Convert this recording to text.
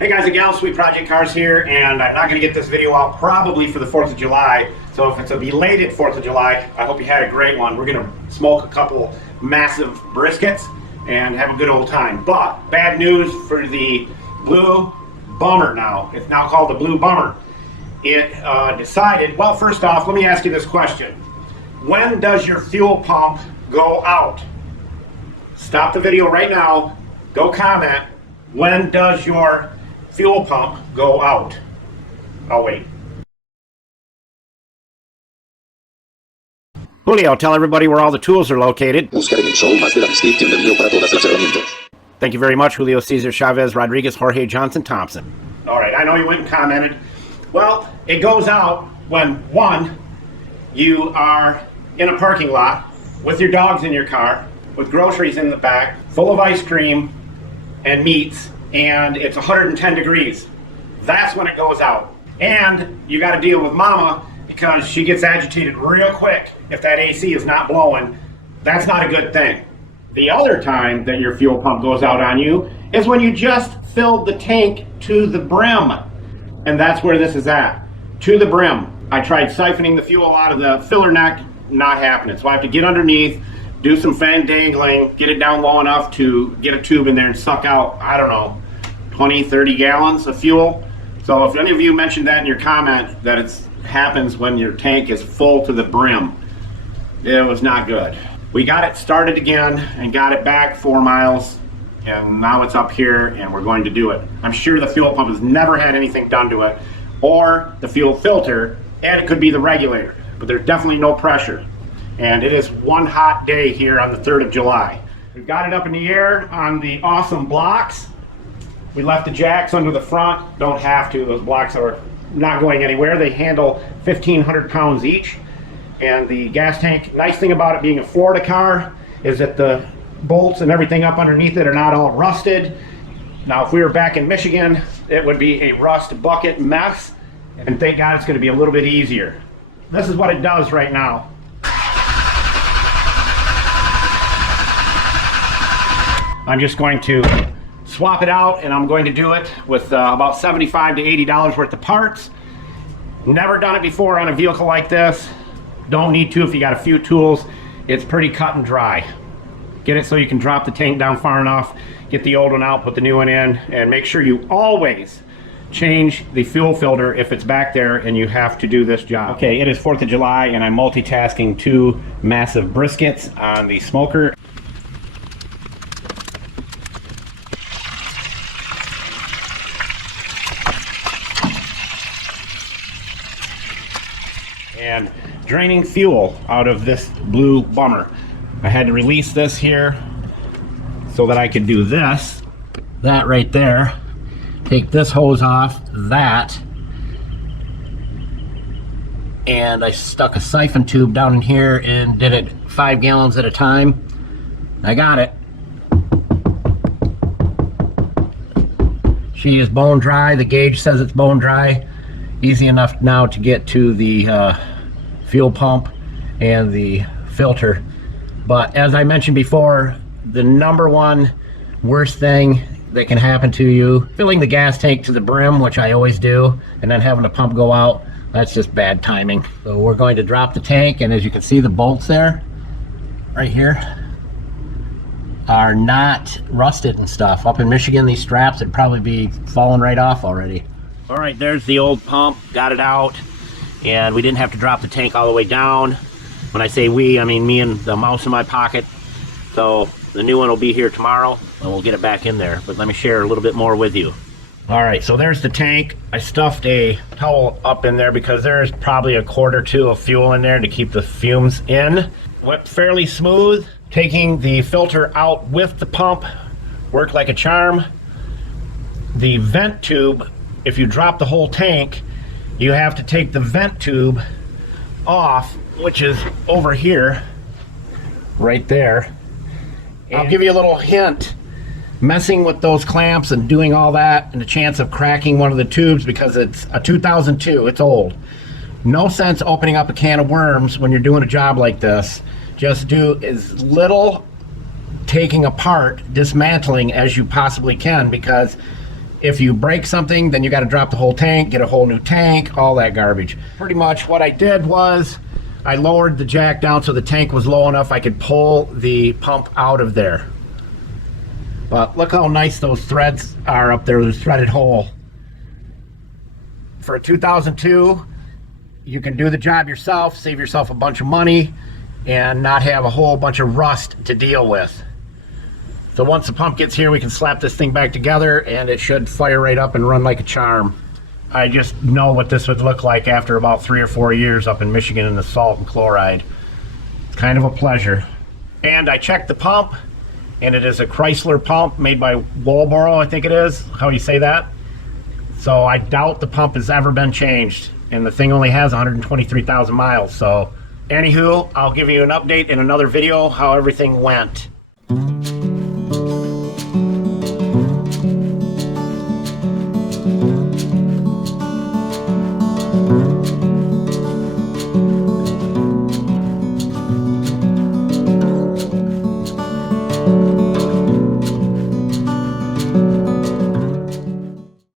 Hey guys and gals, Sweet Project Cars here, and I'm not going to get this video out probably for the 4th of July, so if it's a belated 4th of July, I hope you had a great one. We're going to smoke a couple massive briskets and have a good old time. But, bad news for the Blue Bummer now. It's now called the Blue Bummer. It decided, well, first off, let me ask you this question. When does your fuel pump go out? Stop the video right now, go comment, when does your fuel pump go out? I'll wait. Julio, tell everybody where all the tools are located. Buscar en el show más de la descripción del video para todas las herramientas. Thank you very much, Julio Cesar Chavez Rodriguez Jorge Johnson Thompson. All right, I know you went and commented. Well, it goes out when, one, you are in a parking lot with your dogs in your car, with groceries in the back, full of ice cream and meats, and it's 110 degrees. That's when it goes out. And you got to deal with mama because she gets agitated real quick if that AC is not blowing. That's not a good thing. The other time that your fuel pump goes out on you is when you just filled the tank to the brim. And that's where this is at, to the brim. I tried siphoning the fuel out of the filler neck, not happening. So I have to get underneath, do some fan dangling, get it down low enough to get a tube in there and suck out, I don't know, 20, 30 gallons of fuel. So if any of you mentioned that in your comment, that it happens when your tank is full to the brim, it was not good. We got it started again and got it back 4 miles, and now it's up here and we're going to do it. I'm sure the fuel pump has never had anything done to it, or the fuel filter, and it could be the regulator, but there's definitely no pressure. And it is one hot day here on the 3rd of July. We've got it up in the air on the awesome blocks. We left the jacks under the front. Don't have to. Those blocks are not going anywhere. They handle 1,500 pounds each. And the gas tank, nice thing about it being a Florida car is that the bolts and everything up underneath it are not all rusted. Now, if we were back in Michigan, it would be a rust bucket mess. And thank God it's going to be a little bit easier. This is what it does right now. I'm just going to swap it out, and I'm going to do it with about $75 to $80 worth of parts. Never done it before on a vehicle like this. Don't need to if you got a few tools. It's pretty cut and dry. Get it so you can drop the tank down far enough, get the old one out, put the new one in, and make sure you always change the fuel filter if it's back there and you have to do this job. Okay, it is 4th of July and I'm multitasking 2 massive briskets on the smoker. And draining fuel out of this Blue Bummer. I had to release this here so that I could do this, that right there, take this hose off, that, and I stuck a siphon tube down in here and did it 5 gallons at a time. I got it. She is bone dry. The gauge says it's bone dry. Easy enough now to get to the fuel pump and the filter. But as I mentioned before, the #1 worst thing that can happen to you, filling the gas tank to the brim, which I always do, and then having the pump go out, that's just bad timing. So we're going to drop the tank, and as you can see, the bolts there, right here, are not rusted and stuff. Up in Michigan, these straps would probably be falling right off already. All right, there's the old pump, got it out, and we didn't have to drop the tank all the way down. When I say we, I mean me and the mouse in my pocket. So the new one will be here tomorrow, and we'll get it back in there. But let me share a little bit more with you. All right, so there's the tank. I stuffed a towel up in there because there's probably a quart or 2 of fuel in there to keep the fumes in. Went fairly smooth. Taking the filter out with the pump worked like a charm. The vent tube, if you drop the whole tank, you have to take the vent tube off, which is over here, right there. I'll give you a little hint. Messing with those clamps and doing all that, and the chance of cracking one of the tubes, because it's a 2002, it's old. No sense opening up a can of worms when you're doing a job like this. Just do as little taking apart, dismantling as you possibly can, because If you break something, then you got to drop the whole tank, get a whole new tank, all that garbage. Pretty much what I did was I lowered the jack down so the tank was low enough I could pull the pump out of there. But look how nice those threads are up there, the threaded hole. For a 2002, you can do the job yourself, save yourself a bunch of money, and not have a whole bunch of rust to deal with. So once the pump gets here, we can slap this thing back together and it should fire right up and run like a charm. I just know what this would look like after about 3 or 4 years up in Michigan in the salt and chloride. It's kind of a pleasure. And I checked the pump, and it is a Chrysler pump made by Walboro, I think it is. How do you say that? So I doubt the pump has ever been changed, and the thing only has 123,000 miles. So anywho, I'll give you an update in another video how everything went.